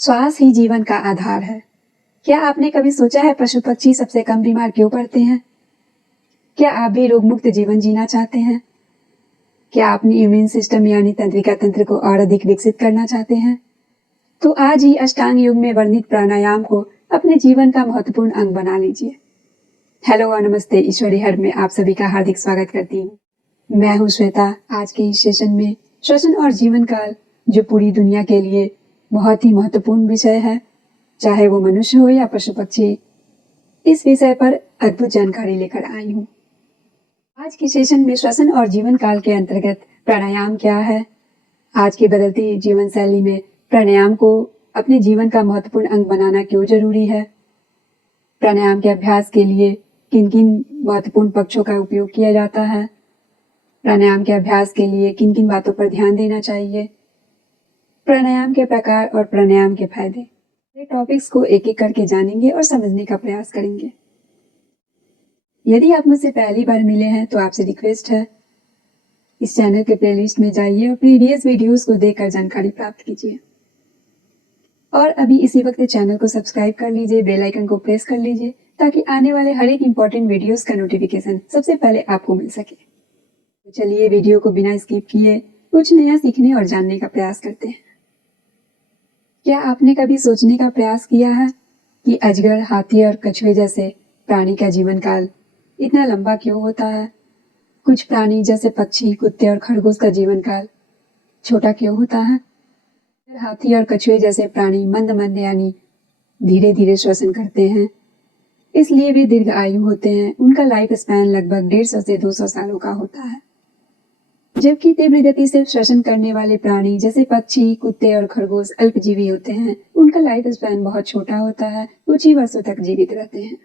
श्वास ही जीवन का आधार है। क्या आपने कभी सोचा है पशु पक्षी सबसे कम बीमार क्यों पड़ते हैं? क्या आप भी रोग मुक्त जीवन जीना चाहते हैं? क्या अपनी इम्यून सिस्टम यानी तंत्रिका तंत्र को और अधिक विकसित करना चाहते हैं? तो आज ही अष्टांग योग में वर्णित प्राणायाम को अपने जीवन का महत्वपूर्ण अंग बना लीजिए। हेलो और नमस्ते, ईश्वरी हर में आप सभी का हार्दिक स्वागत करती हूँ। मैं हूँ श्वेता। आज के इस सेशन में श्वसन और जीवन काल, जो पूरी दुनिया के लिए बहुत ही महत्वपूर्ण विषय है, चाहे वो मनुष्य हो या पशु पक्षी, इस विषय पर अद्भुत जानकारी लेकर आई हूँ। आज के सेशन में श्वसन और जीवन काल के अंतर्गत प्राणायाम क्या है, आज की बदलती जीवन शैली में प्राणायाम को अपने जीवन का महत्वपूर्ण अंग बनाना क्यों जरूरी है, प्राणायाम के अभ्यास के लिए किन किन महत्वपूर्ण पक्षों का उपयोग किया जाता है, प्राणायाम के अभ्यास के लिए किन किन बातों पर ध्यान देना चाहिए, प्राणायाम के प्रकार और प्राणायाम के फायदे, ये टॉपिक्स को एक एक करके जानेंगे और समझने का प्रयास करेंगे। यदि आप मुझसे पहली बार मिले हैं तो आपसे रिक्वेस्ट है, इस चैनल के प्लेलिस्ट में जाइए और प्रीवियस वीडियोस को देखकर जानकारी प्राप्त कीजिए। और अभी इसी वक्त चैनल को सब्सक्राइब कर लीजिए, बेल आइकन को प्रेस कर लीजिए, ताकि आने वाले हर एक इंपॉर्टेंट वीडियोस का नोटिफिकेशन सबसे पहले आपको मिल सके। तो चलिए वीडियो को बिना स्किप किए कुछ नया सीखने और जानने का प्रयास करते हैं। क्या आपने कभी सोचने का प्रयास किया है कि अजगर, हाथी और कछुए जैसे प्राणी का जीवन काल इतना लंबा क्यों होता है? कुछ प्राणी जैसे पक्षी, कुत्ते और खरगोश का जीवन काल छोटा क्यों होता है? हाथी और कछुए जैसे प्राणी मंद मंद यानी धीरे धीरे श्वसन करते हैं, इसलिए वे दीर्घ आयु होते हैं। उनका लाइफ स्पैन लगभग 150 से 200 सालों का होता है, जबकि तीव्र गति से श्वसन करने वाले प्राणी जैसे पक्षी, कुत्ते और खरगोश अल्पजीवी होते हैं। उनका लाइफ स्पैन बहुत छोटा होता है, कुछ ही वर्षों तक जीवित रहते हैं।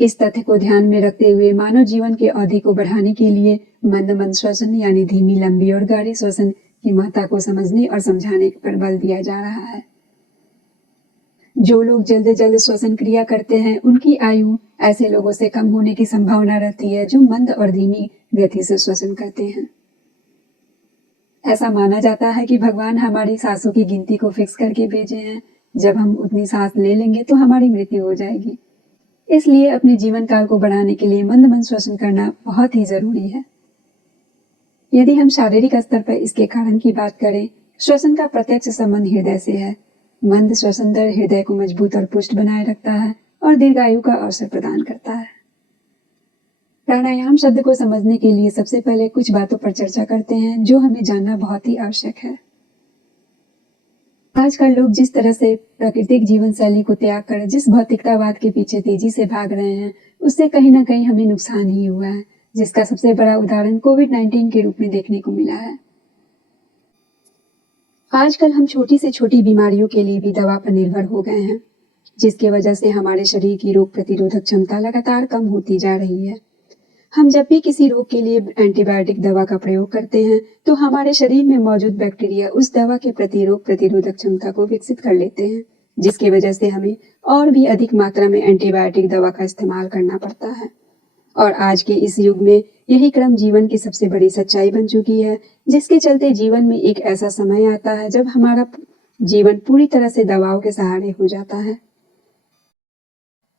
इस तथ्य को ध्यान में रखते हुए मानव जीवन की अवधि को बढ़ाने के लिए मंद मंद श्वसन यानी धीमी, लंबी और गहरी श्वसन की महत्ता को समझने और समझाने पर बल दिया जा रहा है। जो लोग जल्द जल्द श्वसन क्रिया करते हैं, उनकी आयु ऐसे लोगों से कम होने की संभावना रहती है जो मंद और धीमी गति से श्वसन करते हैं। ऐसा माना जाता है कि भगवान हमारी सांसों की गिनती को फिक्स करके भेजे हैं। जब हम उतनी सांस ले लेंगे तो हमारी मृत्यु हो जाएगी। इसलिए अपने जीवन काल को बढ़ाने के लिए मंद मंद श्वसन करना बहुत ही जरूरी है। यदि हम शारीरिक स्तर पर इसके कारण की बात करें, श्वसन का प्रत्यक्ष संबंध हृदय से है। मंद श्वसन दर हृदय को मजबूत और पुष्ट बनाए रखता है और दीर्घायु का अवसर प्रदान करता है। प्राणायाम शब्द को समझने के लिए सबसे पहले कुछ बातों पर चर्चा करते हैं जो हमें जानना बहुत ही आवश्यक है। आजकल लोग जिस तरह से प्राकृतिक जीवन शैली को त्याग कर जिस भौतिकतावाद के पीछे तेजी से भाग रहे हैं, उससे कहीं ना कहीं हमें नुकसान ही हुआ है, जिसका सबसे बड़ा उदाहरण कोविड-19 के रूप में देखने को मिला है। आजकल हम छोटी से छोटी बीमारियों के लिए भी दवा पर निर्भर हो गए हैं, जिसकी वजह से हमारे शरीर की रोग प्रतिरोधक क्षमता लगातार कम होती जा रही है। हम जब भी किसी रोग के लिए एंटीबायोटिक दवा का प्रयोग करते हैं तो हमारे शरीर में मौजूद बैक्टीरिया उस दवा के प्रति रोग प्रतिरोधक क्षमता को विकसित कर लेते हैं, जिसकी वजह से हमें और भी अधिक मात्रा में एंटीबायोटिक दवा का इस्तेमाल करना पड़ता है। और आज के इस युग में यही क्रम जीवन की सबसे बड़ी सच्चाई बन चुकी है, जिसके चलते जीवन में एक ऐसा समय आता है जब हमारा जीवन पूरी तरह से दवाओं के सहारे हो जाता है।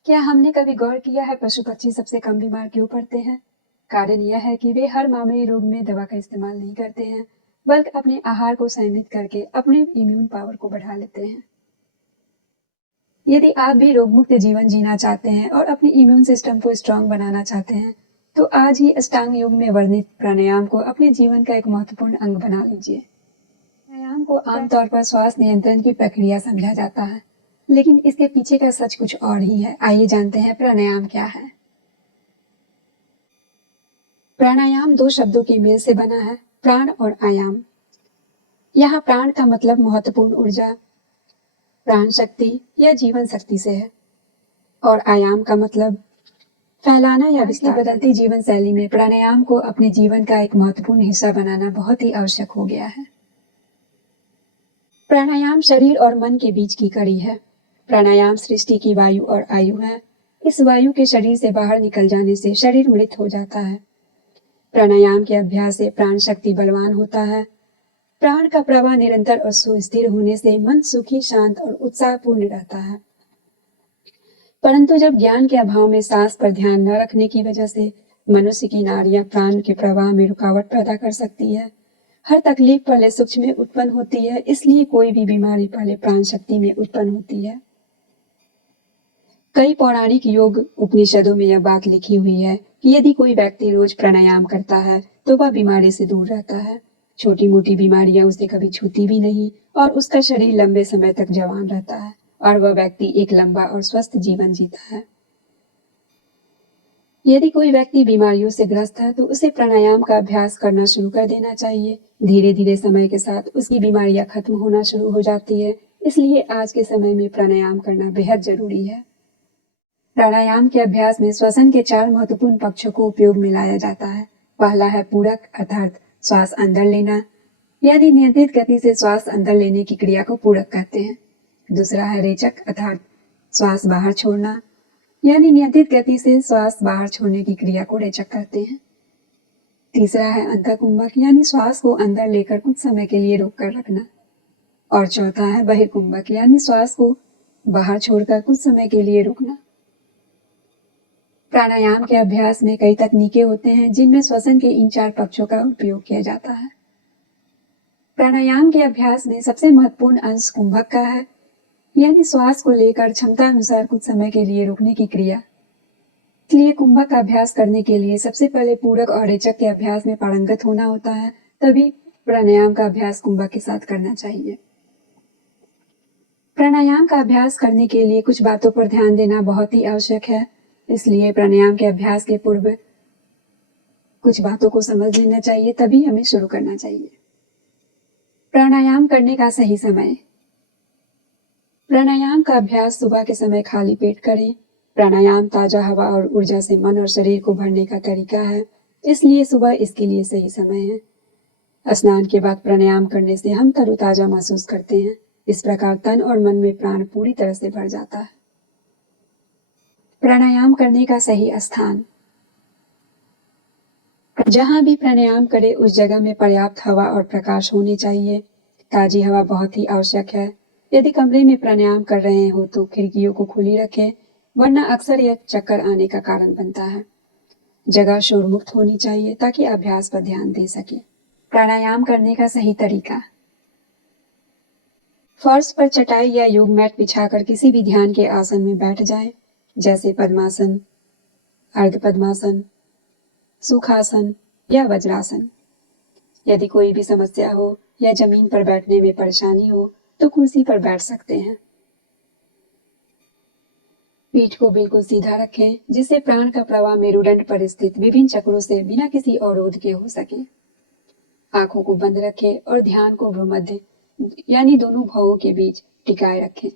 क्या हमने कभी गौर किया है पशु पक्षी सबसे कम बीमार क्यों पड़ते हैं? कारण यह है कि वे हर मामूली रोग में दवा का इस्तेमाल नहीं करते हैं, बल्कि अपने आहार को संयमित करके अपने इम्यून पावर को बढ़ा लेते हैं। यदि आप भी रोग मुक्त जीवन जीना चाहते हैं और अपने इम्यून सिस्टम को स्ट्रांग बनाना चाहते हैं, तो आज ही अष्टांग योग में वर्णित प्राणायाम को अपने जीवन का एक महत्वपूर्ण अंग बना लीजिए। प्राणायाम को आमतौर पर श्वास नियंत्रण की प्रक्रिया समझा जाता है, लेकिन इसके पीछे का सच कुछ और ही है। आइए जानते हैं प्राणायाम क्या है। प्राणायाम दो शब्दों के मेल से बना है, प्राण और आयाम। यहाँ प्राण का मतलब महत्वपूर्ण ऊर्जा, प्राण शक्ति या जीवन शक्ति से है, और आयाम का मतलब फैलाना या विस्तार। बदलती जीवन शैली में प्राणायाम को अपने जीवन का एक महत्वपूर्ण हिस्सा बनाना बहुत ही आवश्यक हो गया है। प्राणायाम शरीर और मन के बीच की कड़ी है। प्राणायाम सृष्टि की वायु और आयु है। इस वायु के शरीर से बाहर निकल जाने से शरीर मृत हो जाता है। प्राणायाम के अभ्यास से प्राण शक्ति बलवान होता है। प्राण का प्रवाह निरंतर और सुस्थिर होने से मन सुखी, शांत और उत्साहपूर्ण रहता है। परंतु जब ज्ञान के अभाव में सांस पर ध्यान न रखने की वजह से मनुष्य की नाड़ियां प्राण के प्रवाह में रुकावट पैदा कर सकती है। हर तकलीफ पहले सूक्ष्म में उत्पन्न होती है, इसलिए कोई भी बीमारी पहले प्राण शक्ति में उत्पन्न होती है। कई पौराणिक योग उपनिषदों में यह बात लिखी हुई है कि यदि कोई व्यक्ति रोज प्राणायाम करता है तो वह बीमारी से दूर रहता है। छोटी मोटी बीमारियां उसे कभी छूती भी नहीं और उसका शरीर लंबे समय तक जवान रहता है और वह व्यक्ति एक लंबा और स्वस्थ जीवन जीता है। यदि कोई व्यक्ति बीमारियों से ग्रस्त है तो उसे प्राणायाम का अभ्यास करना शुरू कर देना चाहिए। धीरे धीरे समय के साथ उसकी बीमारियां खत्म होना शुरू हो जाती है। इसलिए आज के समय में प्राणायाम करना बेहद जरूरी है। प्राणायाम के अभ्यास में श्वसन के 4 महत्वपूर्ण पक्षों को उपयोग में लाया जाता है। पहला है पूरक, अर्थात श्वास अंदर लेना, यानी नियंत्रित गति से श्वास अंदर लेने की क्रिया को पूरक कहते हैं। दूसरा है रेचक, अर्थात श्वास बाहर छोड़ना, यानी नियंत्रित गति से श्वास बाहर छोड़ने की क्रिया को रेचक कहते हैं। तीसरा है अंतःकुंभक, यानी श्वास को अंदर लेकर कुछ समय के लिए रोककर रखना। और चौथा है बहिर्कुंभक, यानी श्वास को बाहर छोड़कर कुछ समय के लिए रुकना। प्राणायाम के अभ्यास में कई तकनीकें होते हैं जिनमें श्वसन के इन 4 पक्षों का उपयोग किया जाता है। प्राणायाम के अभ्यास में सबसे महत्वपूर्ण अंश कुंभक का है, यानी श्वास को लेकर क्षमता अनुसार कुछ समय के लिए रुकने की क्रिया। इसलिए कुंभक का अभ्यास करने के लिए सबसे पहले पूरक और रेचक के अभ्यास में पारंगत होना होता है, तभी प्राणायाम का अभ्यास कुंभक के साथ करना चाहिए। प्राणायाम का अभ्यास करने के लिए कुछ बातों पर ध्यान देना बहुत ही आवश्यक है। इसलिए प्राणायाम के अभ्यास के पूर्व कुछ बातों को समझ लेना चाहिए, तभी हमें शुरू करना चाहिए। प्राणायाम करने का सही समय। प्राणायाम का अभ्यास सुबह के समय खाली पेट करें। प्राणायाम ताजा हवा और ऊर्जा से मन और शरीर को भरने का तरीका है, इसलिए सुबह इसके लिए सही समय है। स्नान के बाद प्राणायाम करने से हम तरोताजा महसूस करते हैं। इस प्रकार तन और मन में प्राण पूरी तरह से भर जाता है। प्राणायाम करने का सही स्थान। जहां भी प्राणायाम करें उस जगह में पर्याप्त हवा और प्रकाश होने चाहिए। ताजी हवा बहुत ही आवश्यक है। यदि कमरे में प्राणायाम कर रहे हो तो खिड़कियों को खुली रखें, वरना अक्सर यह चक्कर आने का कारण बनता है। जगह शोर मुक्त होनी चाहिए ताकि अभ्यास पर ध्यान दे सके। प्राणायाम करने का सही तरीका। फर्श पर चटाई या योग मैट बिछाकर किसी भी ध्यान के आसन में बैठ जाएं, जैसे पद्मासन, अर्ध पद्मासन, सुखासन या वज्रासन। यदि कोई भी समस्या हो या जमीन पर बैठने में परेशानी हो तो कुर्सी पर बैठ सकते हैं। पीठ को बिल्कुल सीधा रखें, जिससे प्राण का प्रवाह मेरुदंड पर स्थित विभिन्न चक्रों से बिना किसी अवरोध के हो सके। आंखों को बंद रखें और ध्यान को भ्रूमध्य यानी दोनों भौहों के बीच टिकाए रखें।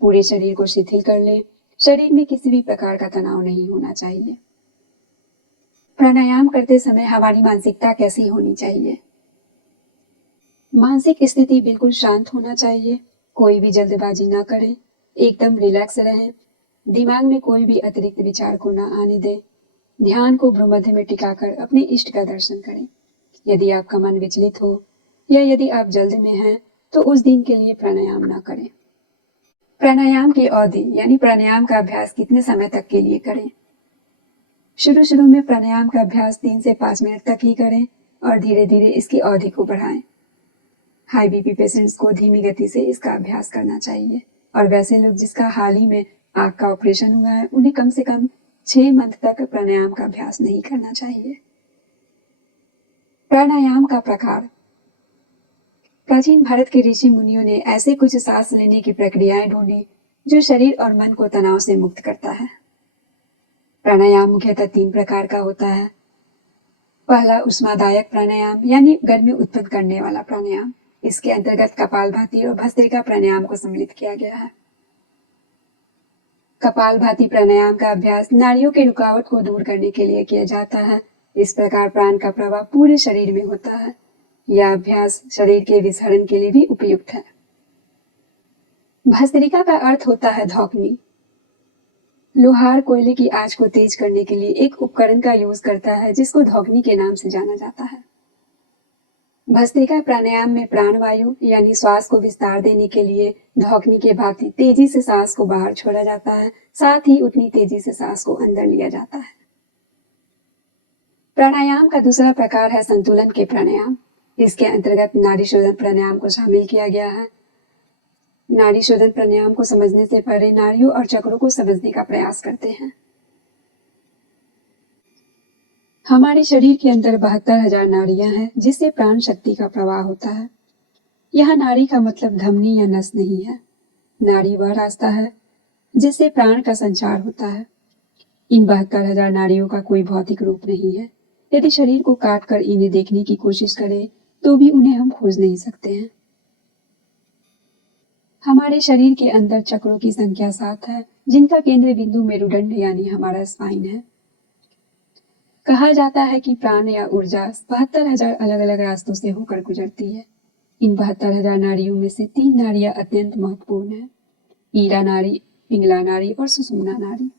पूरे शरीर को शिथिल कर लें। शरीर में किसी भी प्रकार का तनाव नहीं होना चाहिए। प्राणायाम करते समय हमारी मानसिकता कैसी होनी चाहिए? मानसिक स्थिति बिल्कुल शांत होना चाहिए। कोई भी जल्दबाजी ना करें, एकदम रिलैक्स रहें। दिमाग में कोई भी अतिरिक्त विचार को ना आने दें। ध्यान को भ्रूमध्य में टिकाकर अपने इष्ट का दर्शन करें। यदि आपका मन विचलित हो या यदि आप जल्द में हैं तो उस दिन के लिए प्राणायाम ना करें। प्राणायाम की अवधि यानी प्राणायाम का अभ्यास कितने समय तक के लिए करें? शुरू में प्राणायाम का अभ्यास 3 से 5 मिनट तक ही करें और धीरे धीरे इसकी अवधि को बढ़ाएं। हाई बीपी पेशेंट्स को धीमी गति से इसका अभ्यास करना चाहिए और वैसे लोग जिसका हाल ही में आंख का ऑपरेशन हुआ है उन्हें कम से कम 6 मंथ तक प्राणायाम का अभ्यास नहीं करना चाहिए। प्राणायाम का प्रकार। प्राचीन भारत के ऋषि मुनियों ने ऐसे कुछ सांस लेने की प्रक्रियाएं ढूंढी जो शरीर और मन को तनाव से मुक्त करता है। प्राणायाम मुख्यतः 3 प्रकार का होता है। पहला उष्मादायक प्राणायाम यानी गर्मी उत्पन्न करने वाला प्राणायाम। इसके अंतर्गत कपालभाति और भस्त्रिका प्राणायाम को सम्मिलित किया गया है। कपालभाति प्राणायाम का अभ्यास नाड़ियों की रुकावट को दूर करने के लिए किया जाता है। इस प्रकार प्राण का प्रवाह पूरे शरीर में होता है। यह अभ्यास शरीर के विसरण के लिए भी उपयुक्त है। भस्त्रिका का अर्थ होता है धौकनी। लोहार कोयले की आंच को तेज करने के लिए एक उपकरण का यूज करता है जिसको धौकनी के नाम से जाना जाता है। भस्त्रिका प्राणायाम में प्राणवायु यानी श्वास को विस्तार देने के लिए धौंकनी के भांति तेजी से सांस को बाहर छोड़ा जाता है, साथ ही उतनी तेजी से सांस को अंदर लिया जाता है। प्राणायाम का दूसरा प्रकार है संतुलन के प्राणायाम। इसके अंतर्गत नाड़ी शोधन प्राणायाम को शामिल किया गया है। नाड़ी शोधन प्राणायाम को समझने से पहले नाड़ियों और चक्रों को समझने का प्रयास करते हैं। हमारे शरीर के अंदर 72,000 नाड़ियां हैं, जिससे प्राण शक्ति का प्रवाह होता है। यह नाड़ी का मतलब धमनी या नस नहीं है। नाड़ी वह रास्ता है जिससे प्राण का संचार होता है। इन 72,000 नाड़ियों का कोई भौतिक रूप नहीं है। यदि शरीर को काट कर इन्हें देखने की कोशिश करें तो भी उन्हें हम खोज नहीं सकते हैं। हमारे शरीर के अंदर चक्रों की संख्या 7 है, जिनका केंद्र बिंदु मेरुदंड यानी हमारा स्पाइन है। कहा जाता है कि प्राण या ऊर्जा 72,000 अलग अलग रास्तों से होकर गुजरती है। इन 72,000 नाड़ियों में से 3 नाड़ियां अत्यंत महत्वपूर्ण है: ईरा नाड़ी, पिंगला नाड़ी और सुषुम्ना नाड़ी।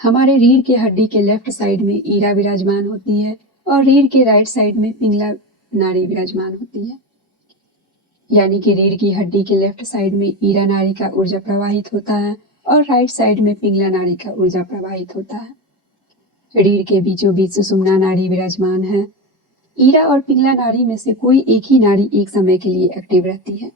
हमारे रीढ़ के हड्डी के लेफ्ट साइड में ईरा विराजमान होती है और रीढ़ के राइट साइड में पिंगला नाड़ी विराजमान होती है। यानी कि रीढ़ की हड्डी के लेफ्ट साइड में ईरा नाड़ी का ऊर्जा प्रवाहित होता है और राइट साइड में पिंगला नाड़ी का ऊर्जा प्रवाहित होता है। रीढ़ के बीचों बीच सुषुम्ना नाड़ी विराजमान है। ईरा और पिंगला नाड़ी में से कोई एक ही नाड़ी एक समय के लिए एक्टिव रहती है।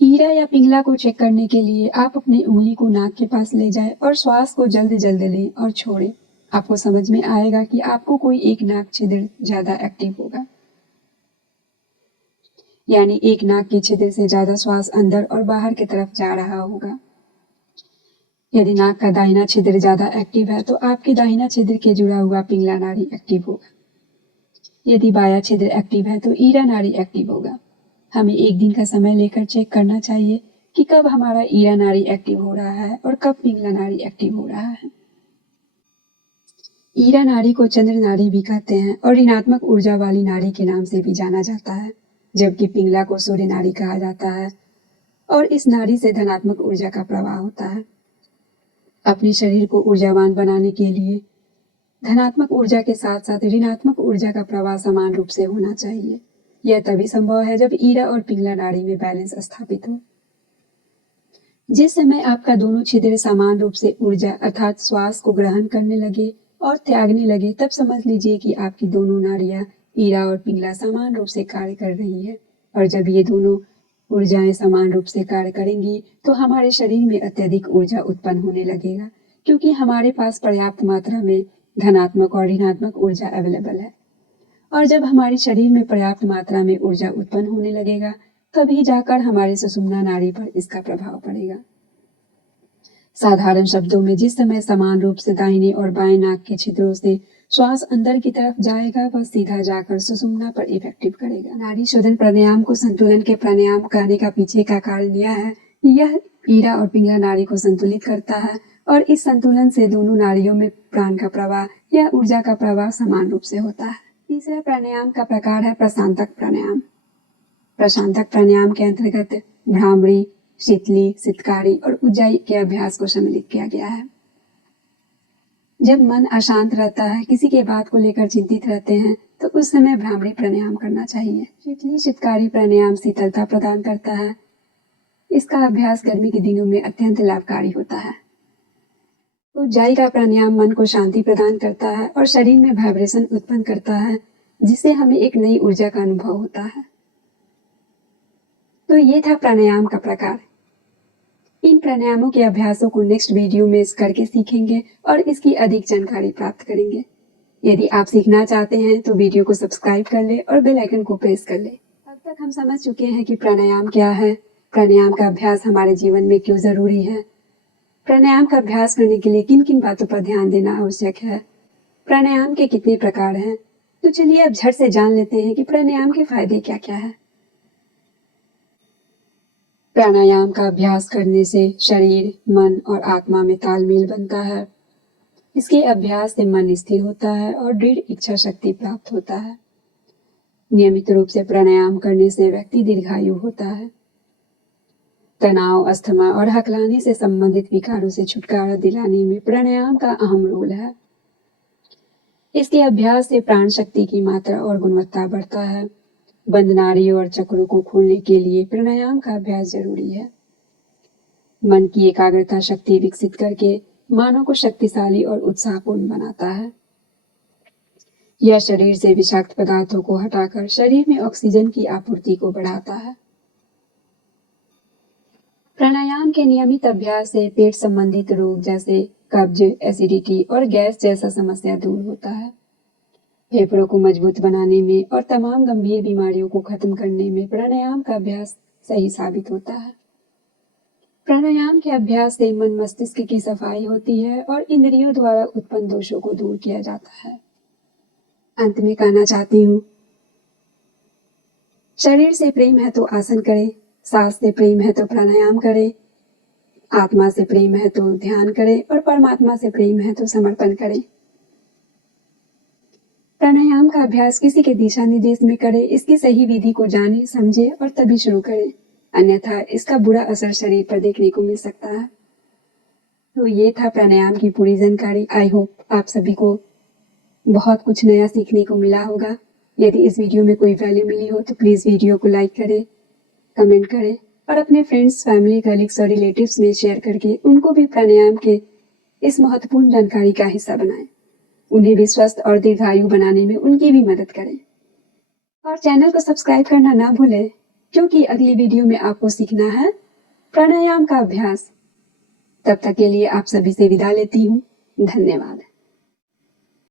ईरा या पिंगला को चेक करने के लिए आप अपनी उंगली को नाक के पास ले जाएं और श्वास को जल्द जल्द लें और छोड़ें। आपको समझ में आएगा कि आपको कोई एक नाक छिद्र ज्यादा एक्टिव होगा, यानी एक नाक के छिद्र से ज्यादा श्वास अंदर और बाहर की तरफ जा रहा होगा। यदि नाक का दाहिना छिद्र ज्यादा एक्टिव है तो आपके दाहिना छिद्र के जुड़ा हुआ पिंगला नाड़ी एक्टिव होगा। यदि बायां छिद्र एक्टिव है तो ईरा नाड़ी एक्टिव होगा। हमें एक दिन का समय लेकर चेक करना चाहिए कि कब हमारा ईरा नाड़ी एक्टिव हो रहा है और कब पिंगला नाड़ी एक्टिव हो रहा है। ईरा नाड़ी को चंद्र नाड़ी भी कहते हैं और ऋणात्मक ऊर्जा वाली नाड़ी के नाम से भी जाना जाता है, जबकि पिंगला को सूर्य नाड़ी कहा जाता है और इस नाड़ी से धनात्मक ऊर्जा का प्रवाह होता है। अपने शरीर को ऊर्जावान बनाने के लिए धनात्मक ऊर्जा के साथ साथ ऋणात्मक ऊर्जा का प्रवाह समान रूप से होना चाहिए। यह तभी संभव है जब ईरा और पिंगला नाड़ी में बैलेंस स्थापित हो। जिस समय आपका दोनों छिद्र समान रूप से ऊर्जा अर्थात श्वास को ग्रहण करने लगे और त्यागने लगे, तब समझ लीजिए कि आपकी दोनों नाड़ियां ईरा और पिंगला समान रूप से कार्य कर रही है। और जब ये दोनों ऊर्जाएं समान रूप से कार्य करेंगी तो हमारे शरीर में अत्यधिक ऊर्जा उत्पन्न होने लगेगा, क्योंकि हमारे पास पर्याप्त मात्रा में धनात्मक और ऋणात्मक ऊर्जा अवेलेबल है। और जब हमारे शरीर में पर्याप्त मात्रा में ऊर्जा उत्पन्न होने लगेगा, तभी जाकर हमारे सुषुम्ना नाड़ी पर इसका प्रभाव पड़ेगा। साधारण शब्दों में, जिस समय समान रूप से दाहिने और बाएं नाक के छिद्रों से श्वास अंदर की तरफ जाएगा, वह सीधा जाकर सुषुम्ना पर इफेक्टिव करेगा। नाड़ी शोधन प्राणायाम को संतुलन के प्राणायाम कहने का पीछे का कारण यह है कि यह ईरा और पिंगला नाड़ी को संतुलित करता है और इस संतुलन से दोनों नाड़ियों में प्राण का प्रवाह या ऊर्जा का प्रवाह समान रूप से होता है। तीसरा प्राणायाम का प्रकार है प्रशांतक प्राणायाम। प्रशांतक प्राणायाम के अंतर्गत भ्रामरी, शीतली, सितकारी और उज्जाई के अभ्यास को सम्मिलित किया गया है। जब मन अशांत रहता है, किसी के बात को लेकर चिंतित रहते हैं, तो उस समय भ्रामरी प्राणायाम करना चाहिए। शीतली चित्कारी प्राणायाम शीतलता प्रदान करता है। इसका अभ्यास गर्मी के दिनों में अत्यंत लाभकारी होता है। उज्जाई का प्राणायाम मन को शांति प्रदान करता है और शरीर में वाइब्रेशन उत्पन्न करता है, जिससे हमें एक नई ऊर्जा का अनुभव होता है। तो ये था प्राणायाम का प्रकार। इन प्राणायामों के अभ्यासों को नेक्स्ट वीडियो में करके सीखेंगे और इसकी अधिक जानकारी प्राप्त करेंगे। यदि आप सीखना चाहते हैं तो वीडियो को सब्सक्राइब कर ले और बेल आइकन को प्रेस कर ले। अब तक हम समझ चुके हैं कि प्राणायाम क्या है, प्राणायाम का अभ्यास हमारे जीवन में क्यों जरूरी है, प्राणायाम का अभ्यास करने के लिए किन किन बातों पर ध्यान देना आवश्यक है, प्राणायाम के कितने प्रकार हैं। तो चलिए अब झट से जान लेते हैं कि प्राणायाम के फायदे क्या क्या है। प्राणायाम का अभ्यास करने से शरीर, मन और आत्मा में तालमेल बनता है। इसके अभ्यास से मन स्थिर होता है और दृढ़ इच्छा शक्ति प्राप्त होता है। नियमित रूप से प्राणायाम करने से व्यक्ति दीर्घायु होता है। तनाव, अस्थमा और हकलाने से संबंधित विकारों से छुटकारा दिलाने में प्राणायाम का अहम रोल है। इसके अभ्यास से प्राण शक्ति की मात्रा और गुणवत्ता बढ़ता है। बंद नाड़ियों और चक्रों को खोलने के लिए प्राणायाम का अभ्यास जरूरी है। मन की एकाग्रता शक्ति विकसित करके मानव को शक्तिशाली और उत्साहपूर्ण बनाता है। यह शरीर से विषाक्त पदार्थों को हटाकर शरीर में ऑक्सीजन की आपूर्ति को बढ़ाता है। प्राणायाम के नियमित अभ्यास से पेट संबंधित रोग जैसे कब्ज, एसिडिटी और गैस जैसा समस्या दूर होता है। फेफड़ों को मजबूत बनाने में और तमाम गंभीर बीमारियों को खत्म करने में प्राणायाम का अभ्यास सही साबित होता है। प्राणायाम के अभ्यास से मन मस्तिष्क की सफाई होती है और इंद्रियों द्वारा उत्पन्न दोषों को दूर किया जाता है। अंत में कहना चाहती हूँ, शरीर से प्रेम है तो आसन करें, सांस से प्रेम है तो प्राणायाम करें, आत्मा से प्रेम है तो ध्यान करें और परमात्मा से प्रेम है तो समर्पण करें। प्राणायाम का अभ्यास किसी के दिशा निर्देश में करें, इसकी सही विधि को जाने समझे और तभी शुरू करें, अन्यथा इसका बुरा असर शरीर पर देखने को मिल सकता है। तो ये था प्राणायाम की पूरी जानकारी। आई होप आप सभी को बहुत कुछ नया सीखने को मिला होगा। यदि इस वीडियो में कोई वैल्यू मिली हो तो प्लीज़ वीडियो को लाइक करें, कमेंट करें और अपने फ्रेंड्स, फैमिली, कलीग्स और रिलेटिव्स में शेयर करके उनको भी प्राणायाम के इस महत्वपूर्ण जानकारी का हिस्सा बनाएं। उन्हें भी स्वस्थ और दीर्घायु बनाने में उनकी भी मदद करें। और चैनल को सब्सक्राइब करना ना भूलें, क्योंकि अगली वीडियो में आपको सीखना है प्राणायाम का अभ्यास। तब तक के लिए आप सभी से विदा लेती हूँ। धन्यवाद।